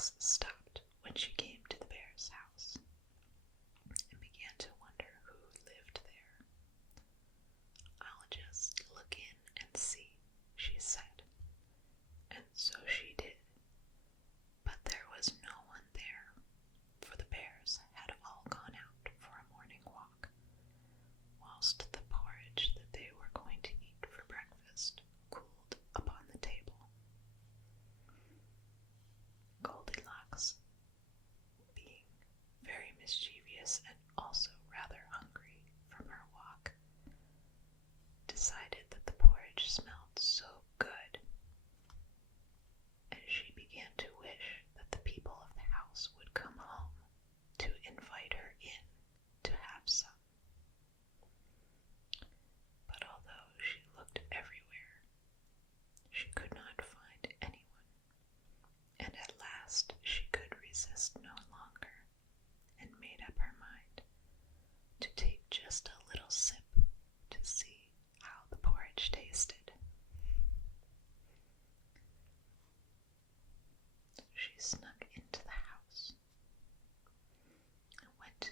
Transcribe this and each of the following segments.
Goldilocks stopped when she came to the bear's house and began to wonder who lived there. "I'll just look in and see," she said. And so she did. But there was no one there, for the bears had all gone out for a morning walk, whilst the porridge that they were going to eat for breakfast cooled upon the table. Goldilocks, being very mischievous and also rather hungry from her walk, decided that the porridge smelled so good, and she began to wish that the people of the house would come home to invite her in to have some. But although she looked everywhere, she could not find anyone, and at last she could resist no longer, and made up her mind to take just a little sip to see how the porridge tasted. She snuck into the house and went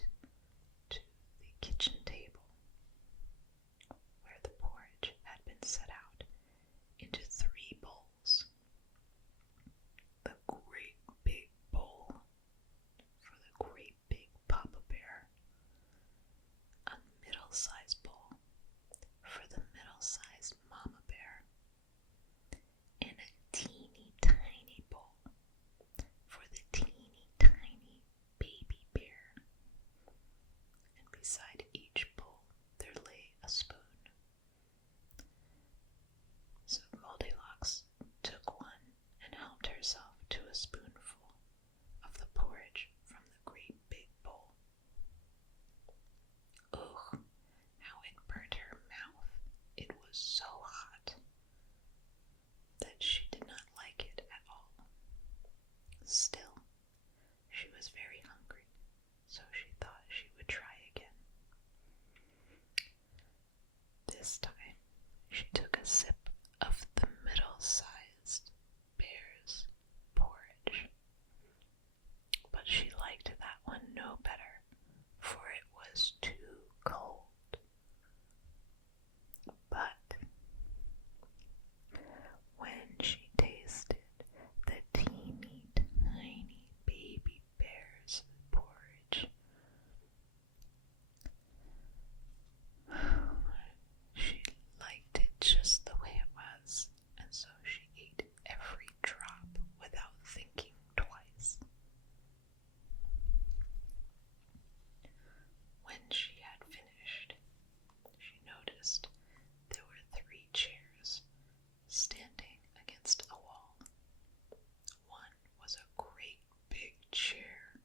to the kitchen table, where the porridge had been set out into 3 bowls. The great big bowl for the great big Papa Bear, a middle-sized bowl for the middle-sized Mama Bear, and a teeny tiny bowl for the teeny tiny Baby Bear. And beside each bowl there lay a spoon. So Goldilocks took one and helped herself to a spoonful of the porridge from the great big bowl. Ugh, how it burnt her mouth! It was so hot that she did not like it at all. Still, she was very hungry, so she thought she would try again. This time, she took a sip of the middle-sized bear's porridge, but she liked that one no better, for it was too cold. But when she tasted the teeny tiny Baby Bear's porridge, she liked it just the way it was, and so she ate every drop without thinking twice. When she had finished, she noticed there were 3 chairs standing against a wall. One was a great big chair,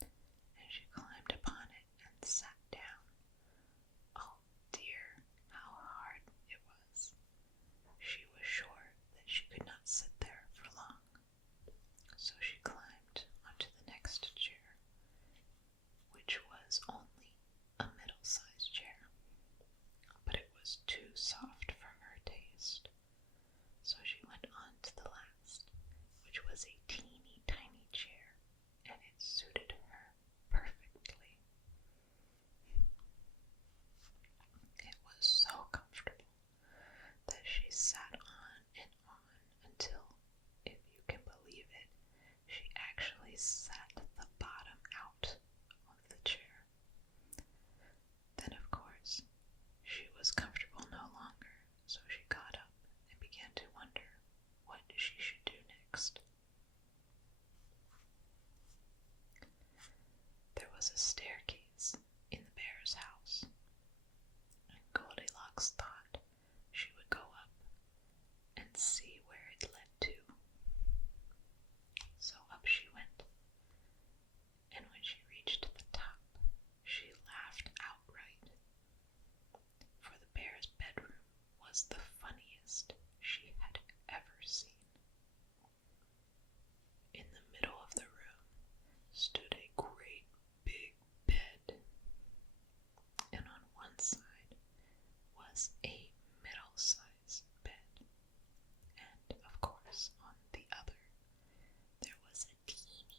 and she climbed upon it and sat down. Oh dear, how hard it was! She was sure that she could not sit there for long, so she climbed onto the next chair, which was only a middle-sized chair, but it was too soft for her taste. So she went on to the last, which was a teeny tiny chair, and it suited her perfectly. It was so comfortable that she sat on and on until, if you can believe it, she actually sat the bottom out of the chair. Then, of course, she was comfortable no longer, so she got up and began to wonder what she should do next. There was a staircase in the bear's house, and Goldilocks thought she would go up and see where it led to. So up she went, and when she reached the top, she laughed outright, for the bear's bedroom was the funniest she had ever seen. In the middle of the room stood a great big bed, and on one side was a middle-sized bed, and of course on the other there was a teeny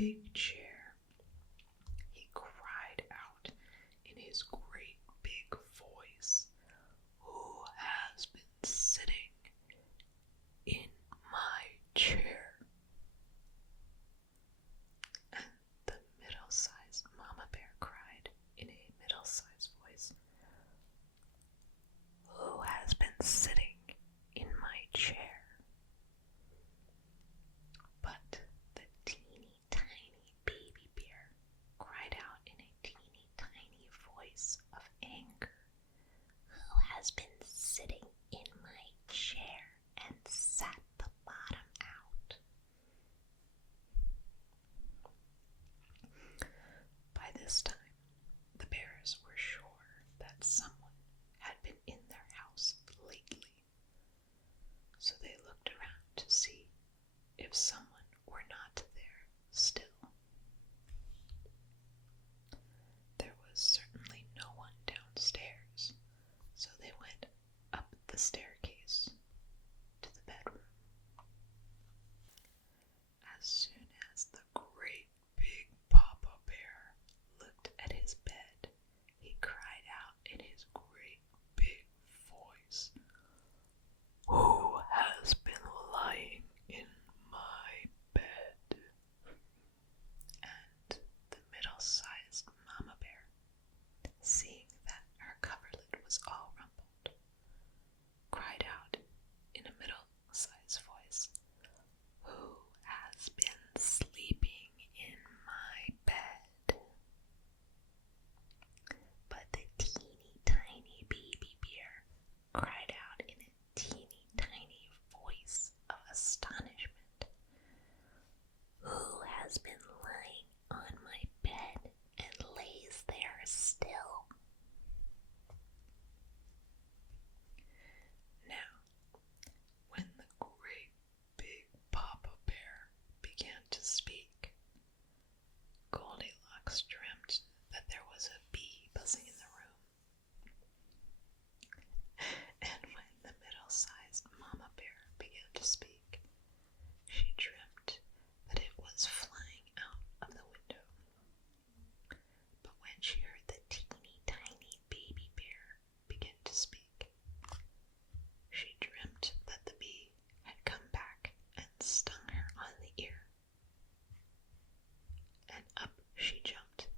big chair, he cried out in his great big voice, "Who has been sitting in my chair?" And the middle-sized mama bear cried in a middle-sized voice, "Who has been sitting in my chair?" But the teeny tiny baby bear cried out in a teeny tiny voice of anger, "Who has been sitting in my chair and sat the bottom out?" By this time, the bears were sure that someone had been in their house lately, so they looked around to see if someone were not there still. There was certainly no one downstairs, so they went up the staircase to the bedroom. As soon as the great big Papa Bear looked at his bed, he cried out in his great big voice, "Who has been lying in my bed?" And the middle-sized mama bear, seeing that her coverlet was all rumpled, cried out in a middle-sized voice, "Who has been sleeping in my bed?" But the teeny tiny baby bear cried out in a teeny tiny voice of astonishment, "Who has been lying on my bed and lays there still?" Now, when the great big Papa Bear began to speak, Goldilocks dreamt that there was a bee buzzing in the room. And when the middle-sized mama bear began to speak, she dreamt that it was flying out of the window. But when she heard the teeny tiny baby bear begin to speak, she dreamt that the bee had come back and stung her on the ear. And up she jumped.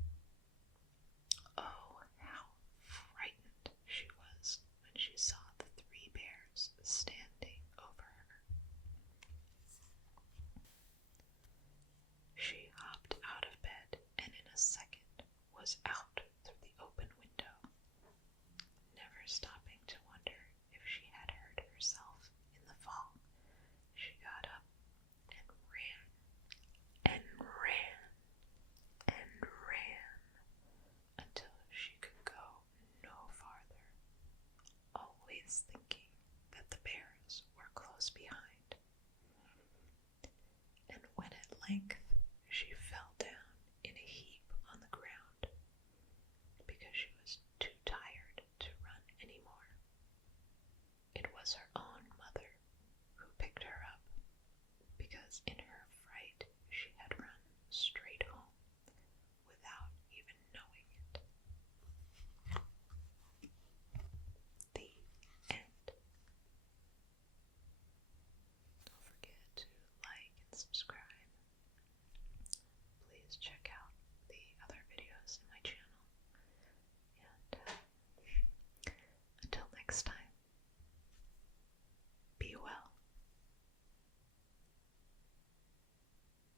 Oh, how frightened she was when she saw the three bears standing over her. She hopped out of bed and in a second was out through the open window, never stopping to wonder if she had hurt herself in the fall. She got up and ran and ran and ran until she could go no farther, always thinking that the bears were close behind. And when at length she fell down in a heap on the ground because she was too tired to run anymore, it was her own mother who picked her up, because in her fright she had run straight home without even knowing it. The end. Don't forget to like and subscribe.